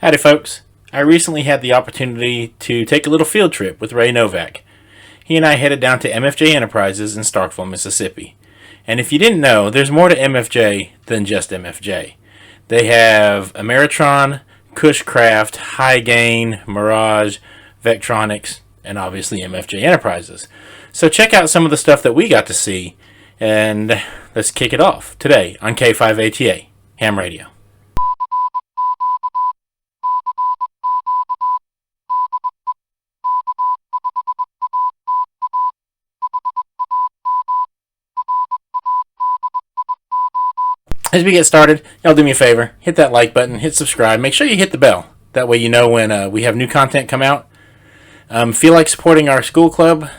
Howdy folks, I recently had the opportunity to take a little field trip with Ray Novak. He and I headed down to MFJ Enterprises in Starkville, Mississippi. And if you didn't know, there's more to MFJ than just MFJ. They have Ameritron, Cushcraft, High Gain, Mirage, Vectronics, and obviously MFJ Enterprises. So check out some of the stuff that we got to see, and let's kick it off today on K5ATA, Ham Radio. As we get started, y'all do me a favor, hit that like button, hit subscribe, make sure you hit the bell. That way you know when we have new content come out. Feel like supporting our school club?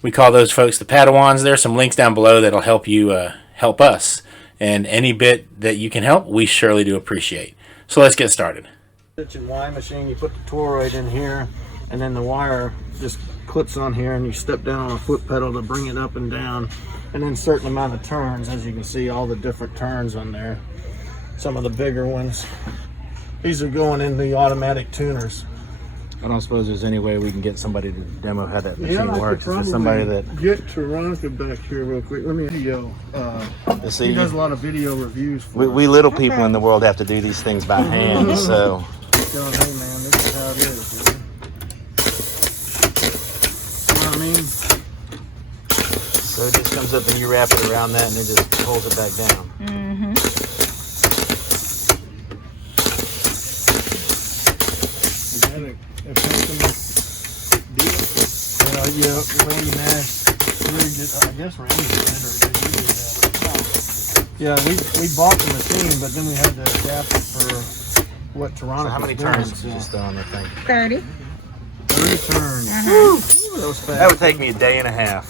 We call those folks the Padawans. There's some links down below that'll help you help us. And any bit that you can help, we surely do appreciate. So let's get started. Stitch and Y machine, you put the toroid in here, and then the wire just clips on here, and you step down on a foot pedal to bring it up and down. And then a certain amount of turns, as you can see, all the different turns on there. Some of the bigger ones. These are going in the automatic tuners. I don't suppose there's any way we can get somebody to demo how that machine I works. could Is there somebody that get Veronica back here real quick? Let me video. He does a lot of video reviews for we little people in the world have to do these things by hand, so. Going, hey man, this is how it is. Man. You know what I mean? So it just comes up and you wrap it around that and it just pulls it back down. Mm-hmm. Is that a custom deal? Yeah, Randy Nash. I guess Randy did that. Yeah, we bought the machine, but then we had to adapt it for what Toronto. So how many turns did you just throw on the thing? 30. 30 turns. Uh-huh. That was fast. That would take me a day and a half.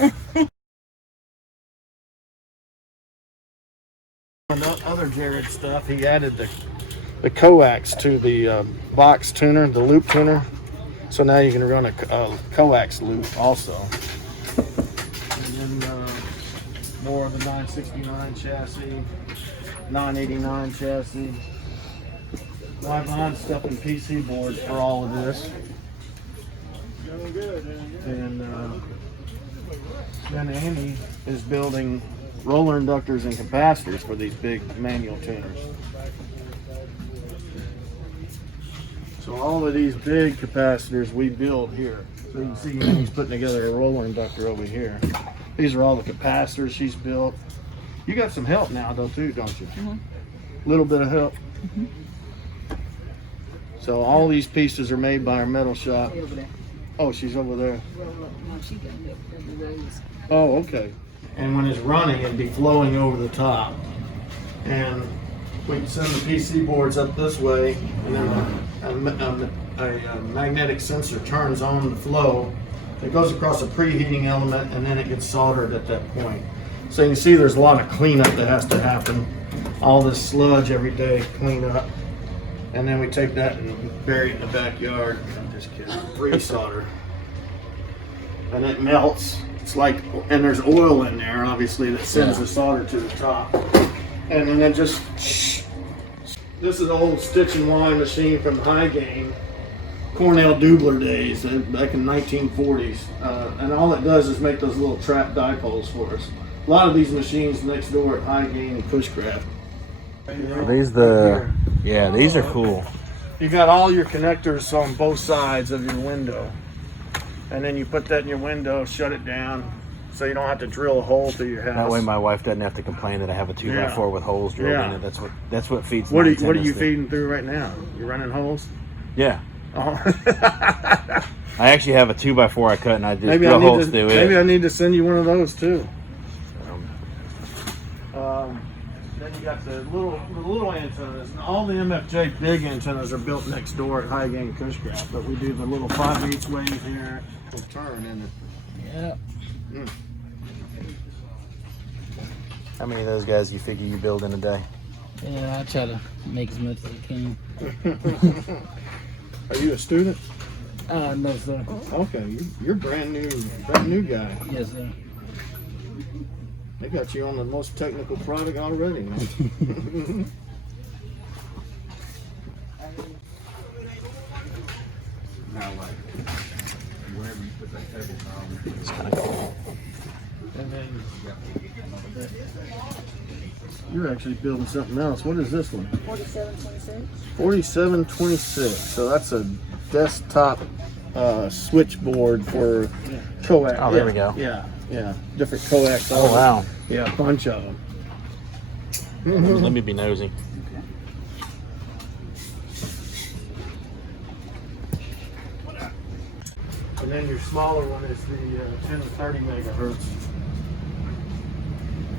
Other Jared stuff, he added the coax to the box tuner, the loop tuner. So now you can run a coax loop also. And then more of the 969 chassis, 989 chassis. Live behind stuff in PC boards for all of this. And then Andy is building roller inductors and capacitors for these big manual tuners. So all of these big capacitors we build here. So you can see he's putting together a roller inductor over here. These are all the capacitors she's built. You got some help now though too, don't you? Mm-hmm. Little bit of help. Mm-hmm. So all these pieces are made by our metal shop. Oh, she's over there. Oh, okay. And when it's running, it'd be flowing over the top. And we can send the PC boards up this way, and then a magnetic sensor turns on the flow. It goes across a preheating element, and then it gets soldered at that point. So you can see there's a lot of cleanup that has to happen. All this sludge every day, clean up. And then we take that and bury it in the backyard. I'm just kidding. Re-solder. And it melts. It's like, and there's oil in there, obviously, that sends the solder to the top. And then it just, this is an old stitch and Y machine from High Gain, Cornell Dubler days, back in 1940s. And all it does is make those little trap dipoles for us. A lot of these machines next door at High Gain and Cushcraft. These are cool. You got all your connectors on both sides of your window. And then you put that in your window, shut it down, so you don't have to drill a hole through your house. That way my wife doesn't have to complain that I have a 2x4 with holes drilled in it. That's what feeds What my are you antennas feeding through right now? You running holes? Yeah. Oh. I actually have a 2x4 I cut and I just drill holes through it. Maybe I need to send you one of those too. Then you got the little antennas. And all the MFJ big antennas are built next door at High Gain Cushcraft, but we do the little 5/8 wave here. We'll turn in it. Yeah. Mm. How many of those guys you figure you build in a day? Yeah, I try to make as much as I can. Are you a student? No, sir. Okay, you're brand new guy. Yes, sir. They got you on the most technical product already, man. It's kind of cool. And then you're actually building something else. What is this one? 4726. 4726. So that's a desktop switchboard for coax. Oh, there we go. Yeah, yeah. Different coax. Oh, wow. Yeah, a bunch of them. Let me be nosy. And then your smaller one is the 10 to 30 megahertz.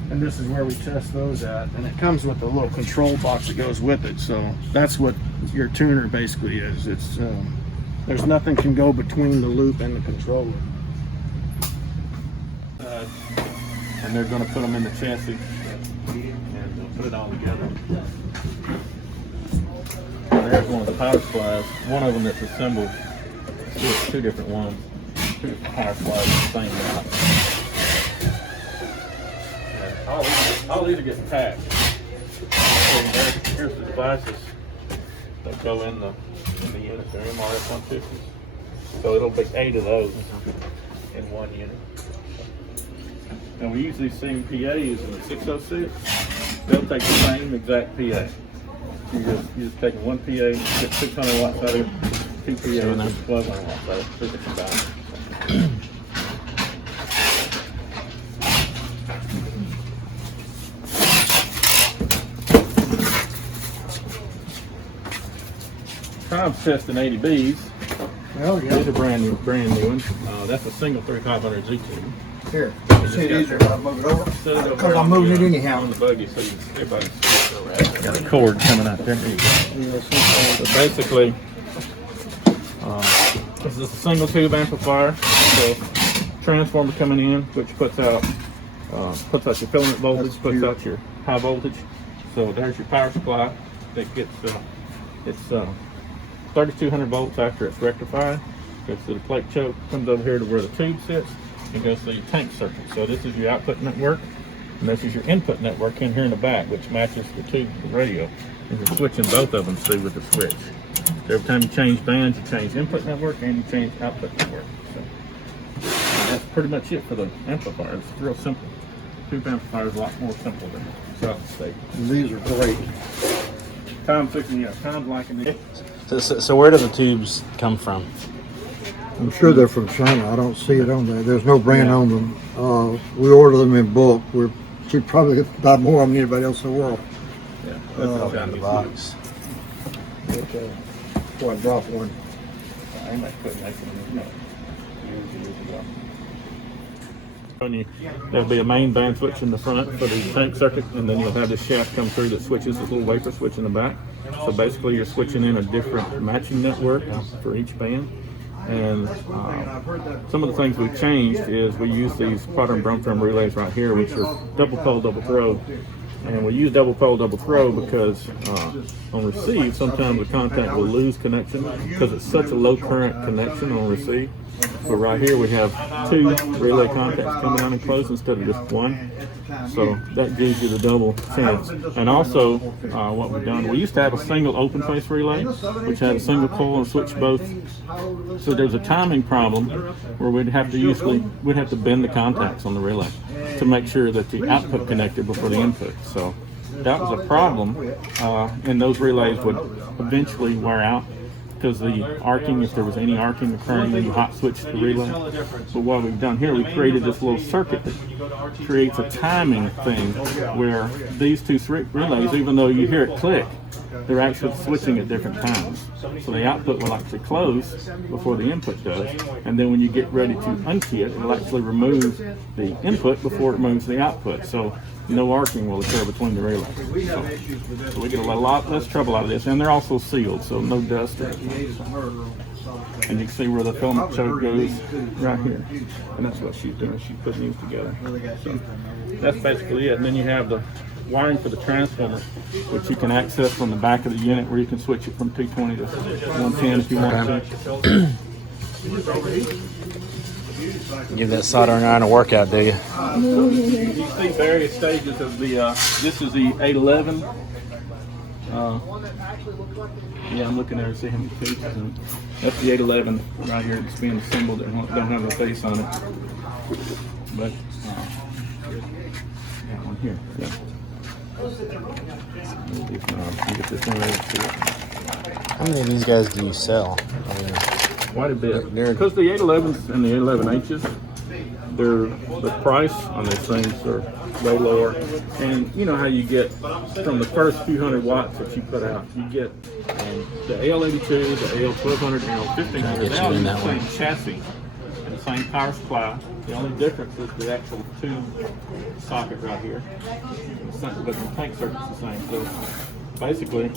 And this is where we test those at. And it comes with a little control box that goes with it. So that's what your tuner basically is. It's there's nothing can go between the loop and the controller. And they're going to put them in the chassis and put it all together. There's one of the power supplies. One of them that's assembled. There's two different ones. Two different power supplies, the same route. All these are getting packed. Here's the devices that go in the unit. They're MRS 150s. So it'll be 8 of those in one unit. And we use these same PAs in the 606. They'll take the same exact PA. You just take one PA, get 600 watts out of it, two PAs, and 1200 watts out of it, 2 different times. Tom's testing 80Bs. Oh, These are brand new ones. That's a single 3500 Z tube. Here, see these are, I'll move it over. Because I'm moving it anyhow. On the buggy, so everybody's got a cord coming out there. There you go. So basically, this is a single tube amplifier. So transformer coming in, which puts out your filament voltage, puts out your high voltage. So there's your power supply that gets it's 3200 volts after it's rectified. Goes to the plate choke, comes over here to where the tube sits, and goes to your tank circuit. So this is your output network, and this is your input network in here in the back, which matches the tube to the radio. And you're switching both of them, see, with the switch. So every time you change bands, you change input network and you change output network. So that's pretty much it for the amplifier. It's real simple. Tube amplifier is a lot more simple than solid state. These are great. Tom's liking it. So where do the tubes come from? I'm sure they're from China. I don't see it on there. There's no brand on them. We order them in bulk. We probably buy more than anybody else in the world. Yeah, that's all In the box. Okay. Boy, I dropped one. I might put that in there. There'll be a main band switch in the front for the tank circuit, and then you'll have this shaft come through that switches this little wafer switch in the back. So basically you're switching in a different matching network for each band. And some of the things we've changed is we use these pattern drum firm relays right here, which are double pole, double throw. And we use double pole, double throw because on receive, sometimes the contact will lose connection because it's such a low current connection on receive. But right here we have 2 relay contacts coming out and close instead of just one. So that gives you the double chance. And also what we've done, we used to have a single open face relay, which had a single coil and switch both. So there's a timing problem where we'd have to bend the contacts on the relay to make sure that the output connected before the input. So that was a problem, and those relays would eventually wear out because the arcing, if there was any arcing occurring, then you hot switch the relay. But what we've done here, we created this little circuit that creates a timing thing where these 2 relays, even though you hear it click, they're actually switching at different times. So the output will actually close before the input does, and then when you get ready to unkey it, it'll actually remove the input before it moves the output. So no arcing will occur between the relays. So we get a lot less trouble out of this, and they're also sealed, so no dust. And you can see where the filament choke goes right here. And that's what she's doing, she's putting these together. So that's basically it. And then you have the wiring for the transformer, which you can access from the back of the unit, where you can switch it from 220 to 110 if you want to. Give that soldering iron a workout, do you? You see various stages of the, this is the 811 Yeah, I'm looking there to see how many pieces. And that's the 811 right here. It's being assembled. It don't have a face on it. But that one here. Yeah. Get this one ready to see it. How many of these guys do you sell? Quite a bit. Because the 811s and the 811Hs, the price on these things are way lower. And you know how you get from the first few hundred watts that you put out, you get the AL82, the AL1200, and AL1500. They all use the same chassis and the same power supply. The only difference is the actual tube socket right here. But the tank circuit's the same. So basically,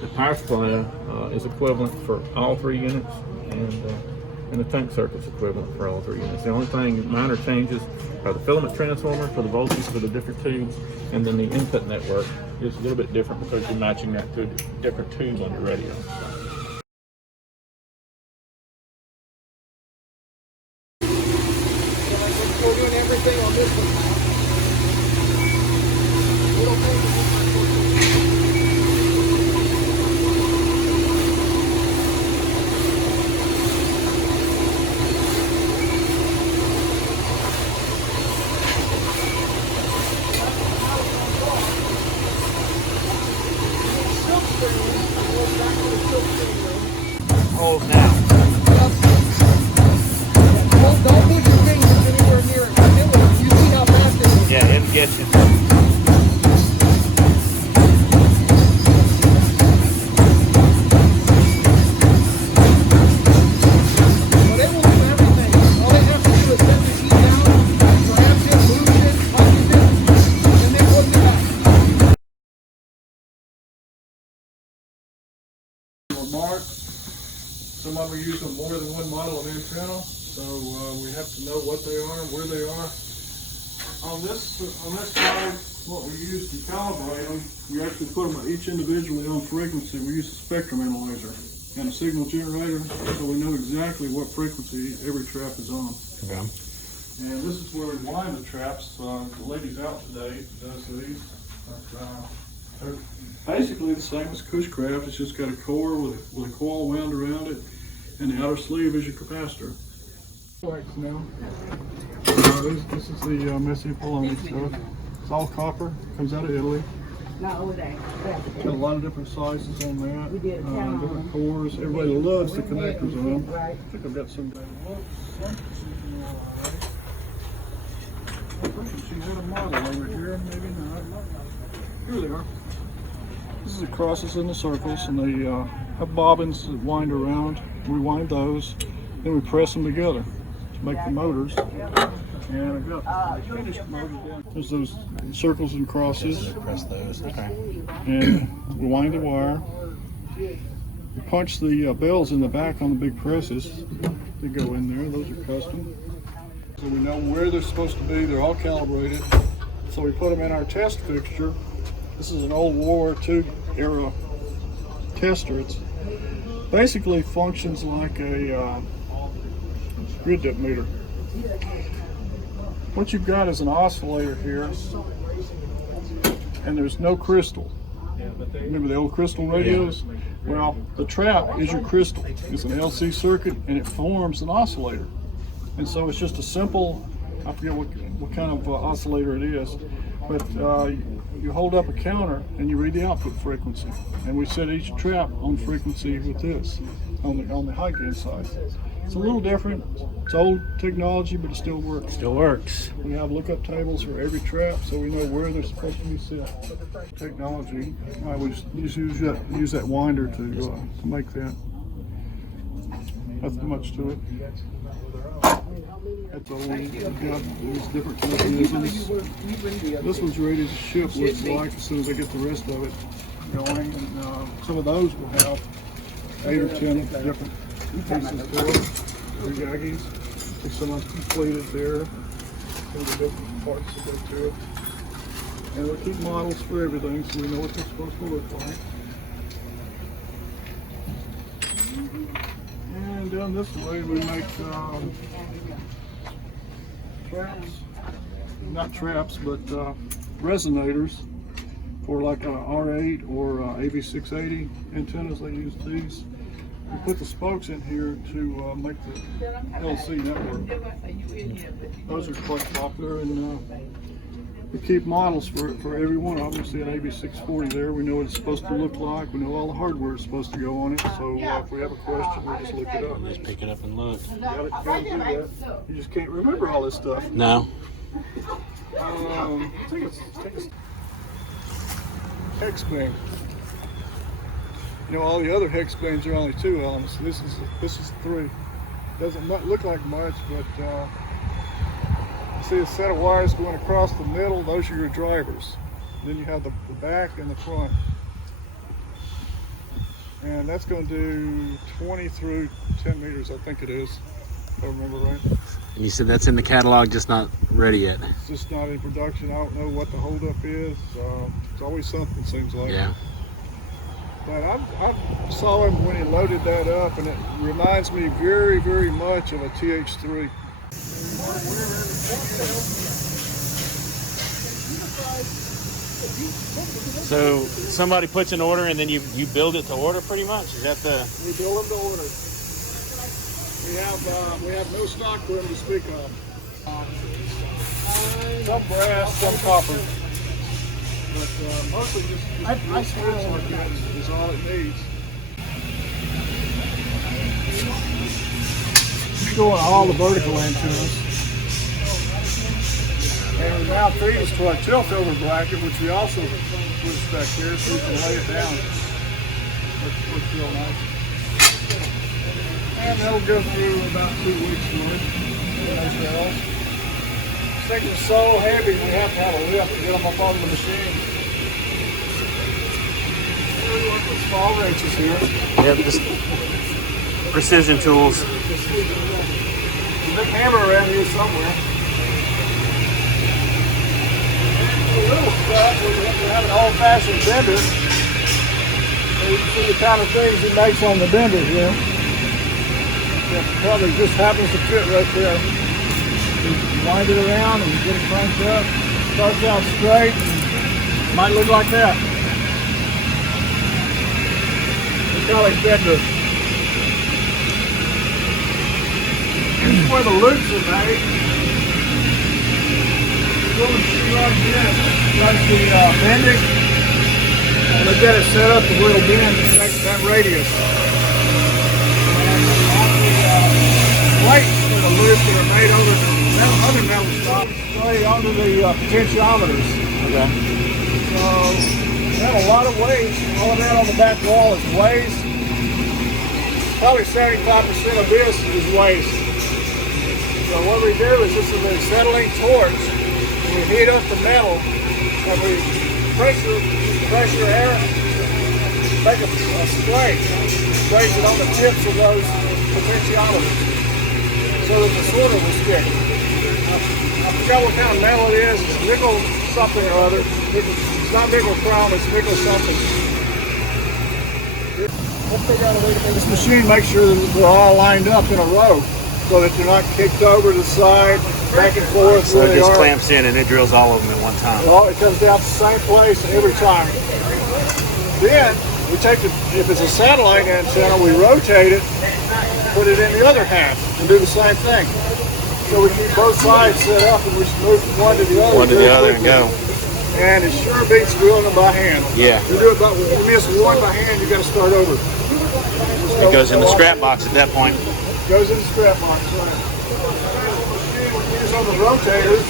the power supply is equivalent for all three units, and the tank circuit's equivalent for all three units. The only thing minor changes are the filament transformer for the voltage for the different tubes, and then the input network is a little bit different because you're matching that to a different tube on your radio. We're doing everything on this one. Oh, now. Don't put your fingers anywhere near it. You see how fast it is. Yeah, it'll get you. Well, they will do everything. All they have to do is set the heat down, grab it, move it, punch it, and then put it back. Mark. Some of them are using more than one model of antenna, so we have to know what they are and where they are. On this side, what we use to calibrate them, we actually put them each individually on frequency. We use a spectrum analyzer and a signal generator, so we know exactly what frequency every trap is on. Okay. And this is where we wind the traps. The lady's out today, does these. They're basically the same as Cushcraft. It's just got a core with a coil wound around it, and the outer sleeve is your capacitor. Now, this is the messy polonium stuff. It's all copper. Comes out of Italy. Got a lot of different sizes on that. Different cores. Everybody loves the connectors on them. I think I've got some. I think she had a model over here. Maybe not. Here they are. This is the crosses and the circles, and they have bobbins that wind around. We wind those, then we press them together to make the motors. And I've got finished motors down. There's those circles and crosses. Press those. Okay. And we wind the wire. We punch the bells in the back on the big presses. They go in there. Those are custom. So we know where they're supposed to be. They're all calibrated. So we put them in our test fixture. This is an old World War II era tester. It's basically functions like a grid depth meter. What you've got is an oscillator here, and there's no crystal. Remember the old crystal radios? Well, the trap is your crystal. It's an LC circuit, and it forms an oscillator. And so it's just a simple, I forget what kind of oscillator it is, but you hold up a counter and you read the output frequency, and we set each trap on frequency with this on the high gain side. It's a little different. It's old technology, but it still works. Still works. We have lookup tables for every trap, so we know where they're supposed to be set. Technology. We just use that winder to make that. Nothing much to it. That's old. We've got these different mechanisms. This one's ready to ship, looks like, as soon as I get the rest of it going. And some of those will have 8 or 10 different pieces to it. They're Yagis. There's some uncompleted there. Some of the different parts that go to it. And we'll keep models for everything so we know what they're supposed to look like. And down this way we make traps, not traps, but resonators for like a R8 or AV680 antennas. They use these. We put the spokes in here to make the LC network. Those are quite popular, and we keep models for everyone. Obviously an AV640 there. We know what it's supposed to look like. We know all the hardware is supposed to go on it. So if we have a question, we just look it up. Just pick it up and look. You gotta do that. You just can't remember all this stuff. No. Take a hex beam. You know, all the other hex beams are only 2 elements. This is 3. Doesn't look like much, but you see a set of wires going across the middle. Those are your drivers. Then you have the back and the front, and that's going to do 20 through 10 meters, I think it is, if I remember right. And you said that's in the catalog, just not ready yet. It's just not in production. I don't know what the holdup is. It's always something, seems like. Yeah. But I saw him when he loaded that up, and it reminds me very, very much of a TH3. So somebody puts an order and then you build it to order pretty much? Is that the... We build them to order. We have no stock for them to speak of. Some brass, some copper. But mostly just strips like that is all it needs. Showing all the vertical antennas. And we mount these to our tilt over bracket, which we also put a spec here so we can lay it down. Looks real nice. And that'll go through about 2 weeks worth. These things are so heavy we have to have a lift to get them up on the machine. We work with small wrenches here. Yep, just precision tools. There's a big hammer around here somewhere. And a little stuff, we have an old-fashioned bender. So you can see the kind of things he makes on the bender here. That probably just happens to fit right there. You wind it around and get it cranked up. Starts out straight and might look like that. We call it bender. Here's where the loops are made. You go and see right here, runs the bending, and they get it set up to where it'll bend that radius. Plates for the loops that are made over the other metal stock straight onto the potentiometers. Okay. So we have a lot of waste. All of that on the back wall is waste. Probably 75% of this is waste. So what we do is this is an acetylene torch. We heat up the metal and we pressure air, make a spray. Sprays it on the tips of those potentiometers so that the sorter will stick. I forgot what kind of metal it is. It's nickel something or other. It's not nickel chrome, it's nickel something. This machine makes sure that they're all lined up in a row so that they're not kicked over to the side, back and forth. So it just clamps in and it drills all of them at one time. Well, it comes down to the same place every time. Then we take if it's a satellite antenna, we rotate it, put it in the other half, and do the same thing. So we keep both sides set up and we just move from one to the other. One to the other and go. And it sure beats drilling them by hand. Yeah. You do it when you miss one by hand, you got to start over. It goes in the scrap box at that point. Goes in the scrap box, right. Use on the rotators.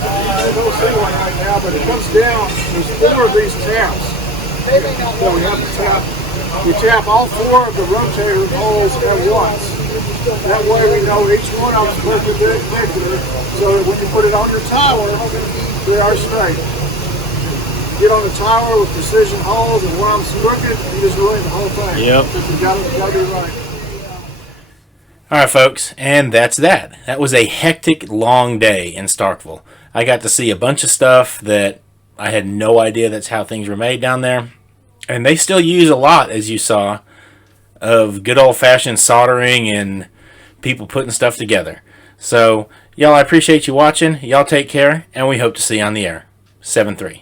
I don't see one right now, but it comes down. There's 4 of these taps. So we have to tap. We tap all 4 of the rotator holes at once. That way we know each one of them is perpendicular, so that when you put it on your tower, they are straight. Get on the tower with precision holes, and one of them's crooked, you just ruin the whole thing. Yep. Because you gotta be right. Alright folks, and that's that. That was a hectic, long day in Starkville. I got to see a bunch of stuff that I had no idea that's how things were made down there. And they still use a lot, as you saw, of good old-fashioned soldering and people putting stuff together. So, y'all, I appreciate you watching. Y'all take care, and we hope to see you on the air. 7-3.